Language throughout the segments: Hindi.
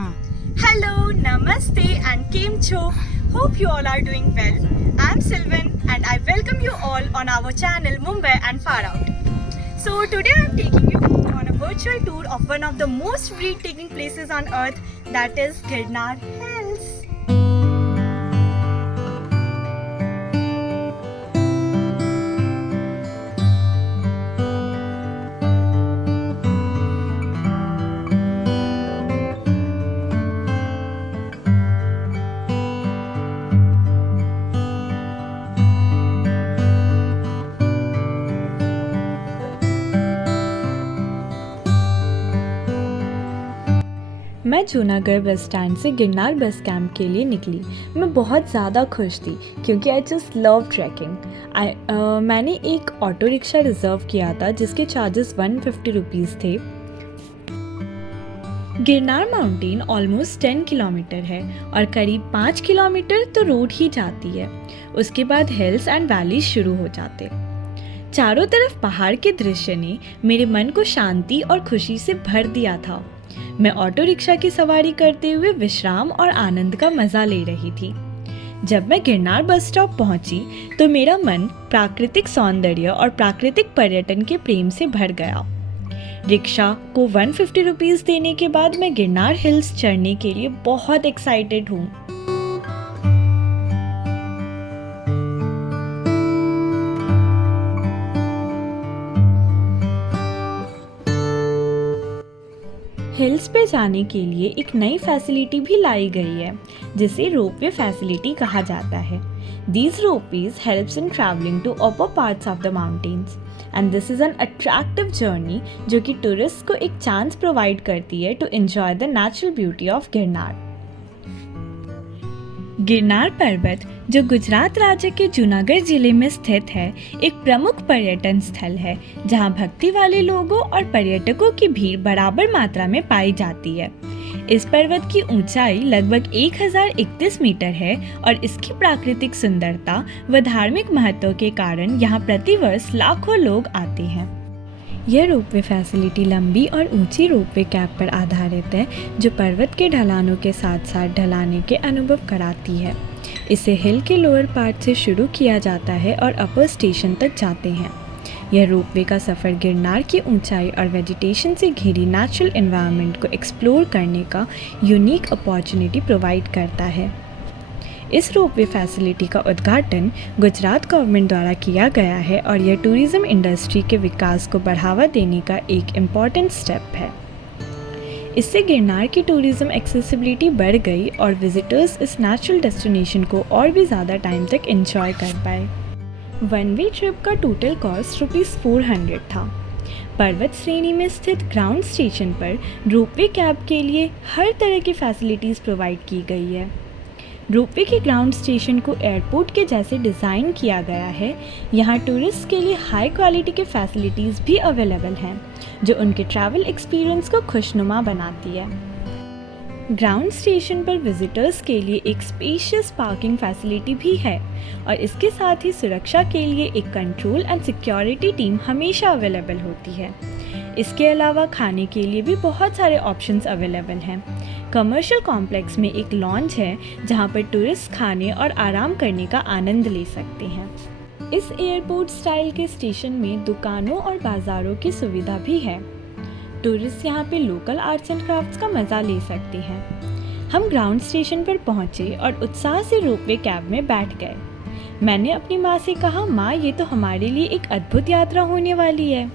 Hello, Namaste and Kimcho. Hope you all are doing well. I'm Sylvan and I welcome you all on our channel Mumbai and Far Out. So today I'm taking you on a virtual tour of one of the most breathtaking places on earth, that is Girnar Hills. मैं जूनागढ़ बस स्टैंड से गिरनार बस कैंप के लिए निकली। मैं बहुत ज़्यादा खुश थी क्योंकि आई जस्ट लव ट्रैकिंग। मैंने एक ऑटो रिक्शा रिज़र्व किया था जिसके चार्जेस 150 रुपीज़ थे। गिरनार माउंटेन ऑलमोस्ट 10 किलोमीटर है और करीब 5 किलोमीटर तो रोड ही जाती है। उसके बाद हिल्स एंड वैलीज शुरू हो जाते। चारों तरफ पहाड़ के दृश्य ने मेरे मन को शांति और खुशी से भर दिया था। मैं ऑटो रिक्शा की सवारी करते हुए विश्राम और आनंद का मजा ले रही थी। जब मैं गिरनार बस स्टॉप पहुंची तो मेरा मन प्राकृतिक सौंदर्य और प्राकृतिक पर्यटन के प्रेम से भर गया। रिक्शा को 150 रुपीज़ देने के बाद मैं गिरनार हिल्स चढ़ने के लिए बहुत एक्साइटेड हूँ। हिल्स पे जाने के लिए एक नई फैसिलिटी भी लाई गई है जिसे रोपवे फैसिलिटी कहा जाता है। These ropeways helps in traveling to upper parts of the mountains and this is an attractive journey जो कि टूरिस्ट को एक चांस प्रोवाइड करती है to enjoy the natural beauty of Girnar. Girnar पर्वत जो गुजरात राज्य के जूनागढ़ जिले में स्थित है, एक प्रमुख पर्यटन स्थल है जहां भक्ति वाले लोगों और पर्यटकों की भीड़ बराबर मात्रा में पाई जाती है। इस पर्वत की ऊंचाई लगभग 1031 मीटर है और इसकी प्राकृतिक सुंदरता व धार्मिक महत्व के कारण यहां प्रतिवर्ष लाखों लोग आते हैं। यह रोपवे फैसिलिटी लंबी और ऊंची रोपवे कैप पर आधारित है जो पर्वत के ढलानों के साथ साथ ढलाने के अनुभव कराती है। इसे हिल के लोअर पार्ट से शुरू किया जाता है और अपर स्टेशन तक जाते हैं। यह रोपवे का सफ़र गिरनार की ऊंचाई और वेजिटेशन से घिरी नेचुरल एनवायरनमेंट को एक्सप्लोर करने का यूनिक अपॉर्चुनिटी प्रोवाइड करता है। इस रोपवे फैसिलिटी का उद्घाटन गुजरात गवर्नमेंट द्वारा किया गया है और यह टूरिज़्म इंडस्ट्री के विकास को बढ़ावा देने का एक इम्पॉर्टेंट स्टेप है। इससे गिरनार की टूरिज़्म एक्सेसिबिलिटी बढ़ गई और विजिटर्स इस नेचुरल डेस्टिनेशन को और भी ज़्यादा टाइम तक एंजॉय कर पाए। वन वे ट्रिप का टोटल कॉस्ट ₹400 था। पर्वत श्रेणी में स्थित ग्राउंड स्टेशन पर रोपवे कैब के लिए हर तरह की फैसिलिटीज़ प्रोवाइड की गई है। रोपवे के ग्राउंड स्टेशन को एयरपोर्ट के जैसे डिज़ाइन किया गया है। यहाँ टूरिस्ट के लिए हाई क्वालिटी के फैसिलिटीज़ भी अवेलेबल हैं जो उनके ट्रैवल एक्सपीरियंस को खुशनुमा बनाती है। ग्राउंड स्टेशन पर विजिटर्स के लिए एक स्पेशियस पार्किंग फैसिलिटी भी है और इसके साथ ही सुरक्षा के लिए एक कंट्रोल एंड सिक्योरिटी टीम हमेशा अवेलेबल होती है। इसके अलावा खाने के लिए भी बहुत सारे ऑप्शंस अवेलेबल हैं। कमर्शियल कॉम्प्लेक्स में एक लॉन्ज है जहां पर टूरिस्ट खाने और आराम करने का आनंद ले सकते हैं। इस एयरपोर्ट स्टाइल के स्टेशन में दुकानों और बाज़ारों की सुविधा भी है। टूरिस्ट यहाँ पे लोकल आर्ट्स एंड क्राफ्ट्स का मज़ा ले सकते हैं। हम ग्राउंड स्टेशन पर पहुँचे और उत्साह से रोपवे कैब में बैठ गए। मैंने अपनी माँ से कहा, माँ ये तो हमारे लिए एक अद्भुत यात्रा होने वाली है।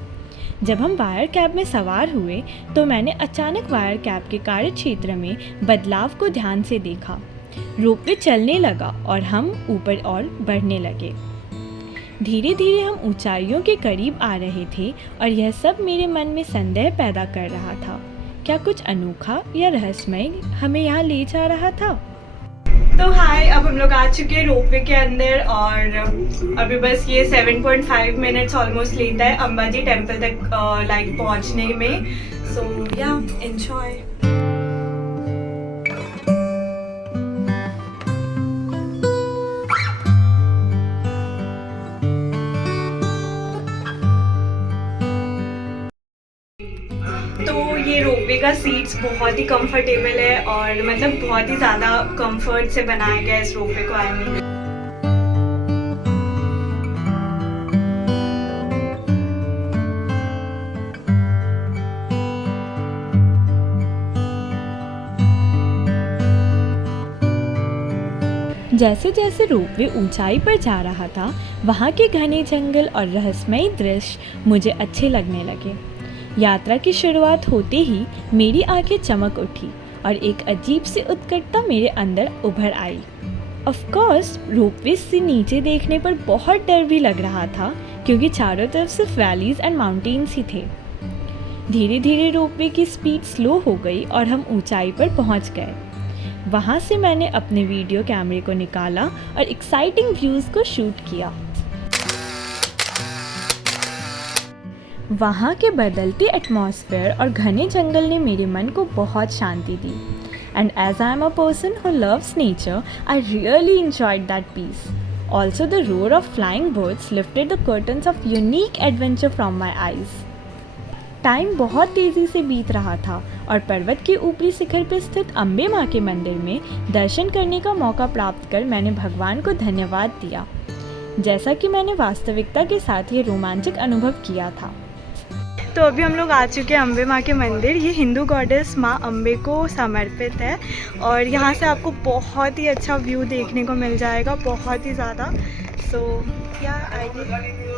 जब हम वायर कैब में सवार हुए तो मैंने अचानक वायर कैब के कार्य क्षेत्र में बदलाव को ध्यान से देखा। रोपवे चलने लगा और हम ऊपर और बढ़ने लगे। धीरे धीरे हम ऊंचाइयों के करीब आ रहे थे और यह सब मेरे मन में संदेह पैदा कर रहा था। क्या कुछ अनोखा या रहस्यमय हमें यहाँ ले जा रहा था? तो हाय, अब हम लोग आ चुके हैं रोपवे के अंदर और अभी बस ये 7.5 मिनट्स ऑलमोस्ट लेता है अंबाजी टेम्पल तक लाइक पहुंचने में। सो या एंजॉय। तो ये रोपवे का सीट्स बहुत ही कंफर्टेबल है और मतलब बहुत ही ज़्यादा कंफर्ट से बनाया गया है इस रोपवे को। आई मीन जैसे जैसे रोपवे ऊंचाई पर जा रहा था, वहाँ के घने जंगल और रहस्यमयी दृश्य मुझे अच्छे लगने लगे। यात्रा की शुरुआत होते ही मेरी आंखें चमक उठी और एक अजीब सी उत्कंठा मेरे अंदर उभर आई। ऑफ कोर्स रोपवे से नीचे देखने पर बहुत डर भी लग रहा था, क्योंकि चारों तरफ सिर्फ वैलीज एंड माउंटेन्स ही थे। धीरे धीरे रोपवे की स्पीड स्लो हो गई और हम ऊंचाई पर पहुंच गए। वहाँ से मैंने अपने वीडियो कैमरे को निकाला और एक्साइटिंग व्यूज़ को शूट किया। वहाँ के बदलते एटमॉस्फेयर और घने जंगल ने मेरे मन को बहुत शांति दी। And as I am a person who loves nature, I really enjoyed that peace. Also, the roar of flying birds lifted the curtains of unique adventure from my eyes. Time बहुत तेज़ी से बीत रहा था और पर्वत के ऊपरी शिखर पर स्थित अम्बे माँ के मंदिर में दर्शन करने का मौका प्राप्त कर मैंने भगवान को धन्यवाद दिया, जैसा कि मैंने वास्तविकता के साथ ये रोमांचक अनुभव किया था। तो अभी हम लोग आ चुके हैं अम्बे माँ के मंदिर। ये हिंदू गॉडेस माँ अम्बे को समर्पित है और यहाँ से आपको बहुत ही अच्छा व्यू देखने को मिल जाएगा, बहुत ही ज़्यादा। सो क्या आइए।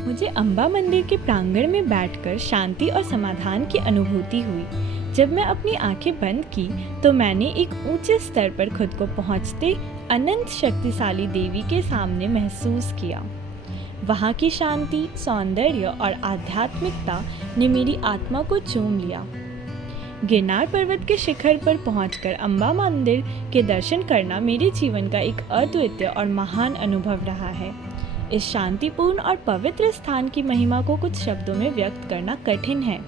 मुझे अम्बा मंदिर के प्रांगण में बैठकर शांति और समाधान की अनुभूति हुई। जब मैं अपनी आंखें बंद की तो मैंने एक ऊंचे स्तर पर खुद को पहुंचते अनंत शक्तिशाली देवी के सामने महसूस किया। वहाँ की शांति, सौंदर्य और आध्यात्मिकता ने मेरी आत्मा को चूम लिया। गिरनार पर्वत के शिखर पर पहुंचकर अम्बा मंदिर के दर्शन करना मेरे जीवन का एक अद्वितीय और महान अनुभव रहा है। इस शांतिपूर्ण और पवित्र स्थान की महिमा को कुछ शब्दों में व्यक्त करना कठिन है,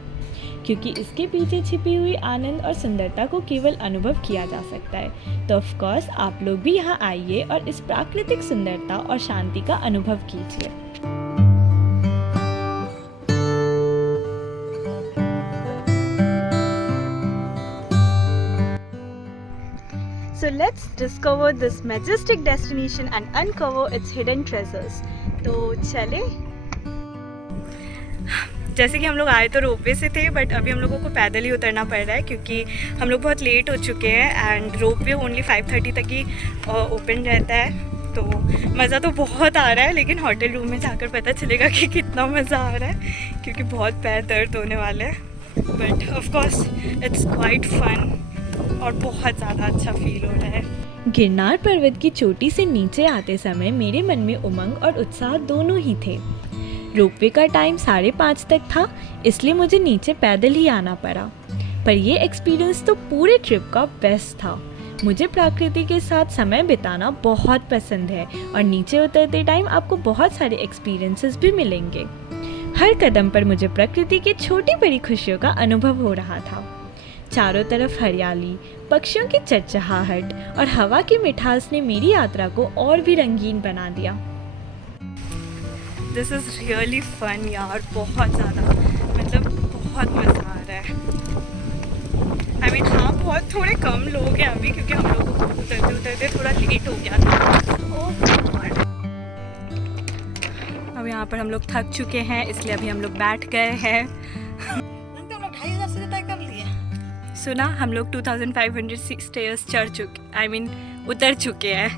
क्योंकि इसके पीछे छिपी हुई आनंद और सुंदरता को केवल अनुभव किया जा सकता है। तो ऑफ कोर्स आप लोग भी यहाँ आइए और इस प्राकृतिक सुंदरता और शांति का अनुभव कीजिए। So let's discover this majestic destination and uncover its hidden treasures. तो चले। जैसे कि हम लोग आए तो रोपवे से थे, बट अभी हम लोगों को पैदल ही उतरना पड़ रहा है क्योंकि हम लोग बहुत लेट हो चुके हैं एंड रोपवे ओनली 5:30 तक ही ओपन रहता है। तो मज़ा तो बहुत आ रहा है, लेकिन होटल रूम में जाकर पता चलेगा कि कितना मज़ा आ रहा है, क्योंकि बहुत पैर दर्द होने वाले हैं। But of course it's quite fun और बहुत ज़्यादा अच्छा फील हो रहा है। गिरनार पर्वत की चोटी से नीचे आते समय मेरे मन में उमंग और उत्साह दोनों ही थे। रोपवे का टाइम 5:30 तक था, इसलिए मुझे नीचे पैदल ही आना पड़ा। पर ये एक्सपीरियंस तो पूरे ट्रिप का बेस्ट था। मुझे प्रकृति के साथ समय बिताना बहुत पसंद है और नीचे उतरते टाइम आपको बहुत सारे एक्सपीरियंसेस भी मिलेंगे। हर कदम पर मुझे प्रकृति की छोटी बड़ी खुशियों का अनुभव हो रहा था। चारों तरफ हरियाली, पक्षियों की चहचहाहट और हवा की मिठास ने मेरी यात्रा को और भी रंगीन बना दिया। दिस इज़ रियली फन यार, बहुत ज़्यादा, मतलब बहुत मज़ा आ रहा है। आई मीन हाँ, बहुत थोड़े कम लोग हैं अभी, क्योंकि हम लोगों को उतरते उतरते थोड़ा लेट हो गया था। अब यहाँ पर हम लोग थक चुके हैं, इसलिए अभी हम लोग बैठ गए हैं। सुना हम लोग 2500 स्टेयर्स उतर चुके हैं।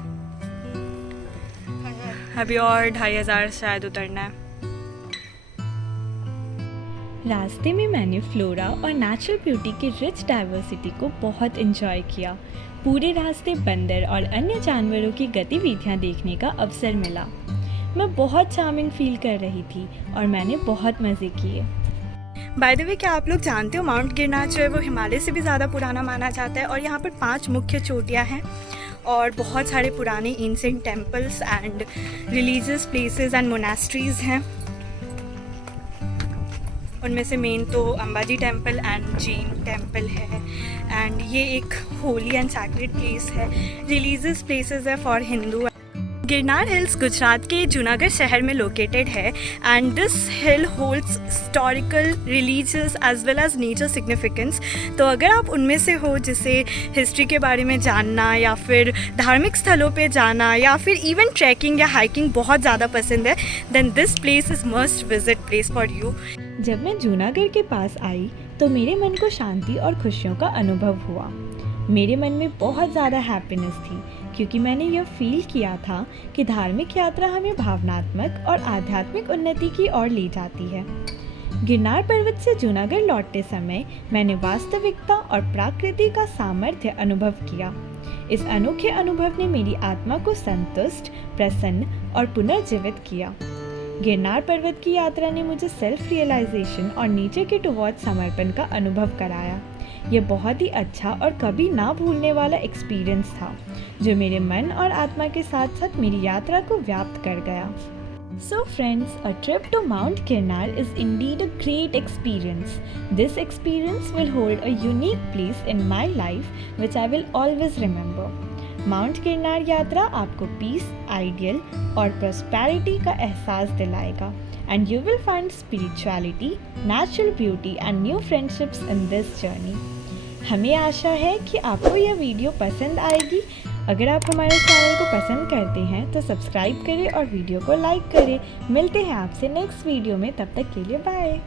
अभी और 2500 शायद उतरना है। रास्ते में मैंने फ्लोरा और नेचुरल ब्यूटी की रिच डाइवर्सिटी को बहुत एंजॉय किया। पूरे रास्ते बंदर और अन्य जानवरों की गतिविधियां देखने का अवसर मिला। मैं बहुत चार्मिंग फील कर रही थी और मैंने बहुत मज़े किए। बाय द वे, क्या आप लोग जानते हो माउंट गिरनार जो है वो हिमालय से भी ज़्यादा पुराना माना जाता है और यहाँ पर 5 मुख्य चोटियाँ हैं और बहुत सारे पुराने ancient temples and religious places and monasteries हैं। उनमें से मेन तो Ambaji temple and Jain temple है एंड ये एक होली एंड सैक्रेड प्लेस है। रिलीजियस प्लेसेस है फॉर हिंदू गिरनार हिल्स गुजरात के जूनागढ़ शहर में लोकेटेड है and this hill holds historical, religious as well as nature significance. तो अगर आप उनमें से हो जिसे हिस्ट्री के बारे में जानना या फिर धार्मिक स्थलों पे जाना या फिर इवन ट्रैकिंग या हाइकिंग बहुत ज़्यादा पसंद है, then this place is must visit place for you. जब मैं जूनागढ़ के पास आई तो मेरे मन को शांति और खुशियों का अनुभव हुआ। मेरे मन में बहुत ज़्यादा हैप्पीनेस थी क्योंकि मैंने यह फील किया था कि धार्मिक यात्रा हमें भावनात्मक और आध्यात्मिक उन्नति की ओर ले जाती है। गिरनार पर्वत से जूनागढ़ लौटते समय मैंने वास्तविकता और प्रकृति का सामर्थ्य अनुभव किया। इस अनोखे अनुभव ने मेरी आत्मा को संतुष्ट, प्रसन्न और पुनर्जीवित किया। गिरनार पर्वत की यात्रा ने मुझे सेल्फ रियलाइजेशन और नेचर के टुवर्ड्स समर्पण का अनुभव कराया। यह बहुत ही अच्छा और कभी ना भूलने वाला एक्सपीरियंस था जो मेरे मन और आत्मा के साथ साथ मेरी यात्रा को व्याप्त कर गया। So friends, a trip to Mount Girnar is indeed a great experience. This experience will hold a unique place in my life which I will always remember. Mount Girnar यात्रा आपको पीस, आइडियल और प्रॉस्पेरिटी का एहसास दिलाएगा and you will find spirituality, natural beauty and new friendships in this journey. हमें आशा है कि आपको यह वीडियो पसंद आएगी। अगर आप हमारे चैनल को पसंद करते हैं तो सब्सक्राइब करें और वीडियो को लाइक करें। मिलते हैं आपसे नेक्स्ट वीडियो में, तब तक के लिए बाय।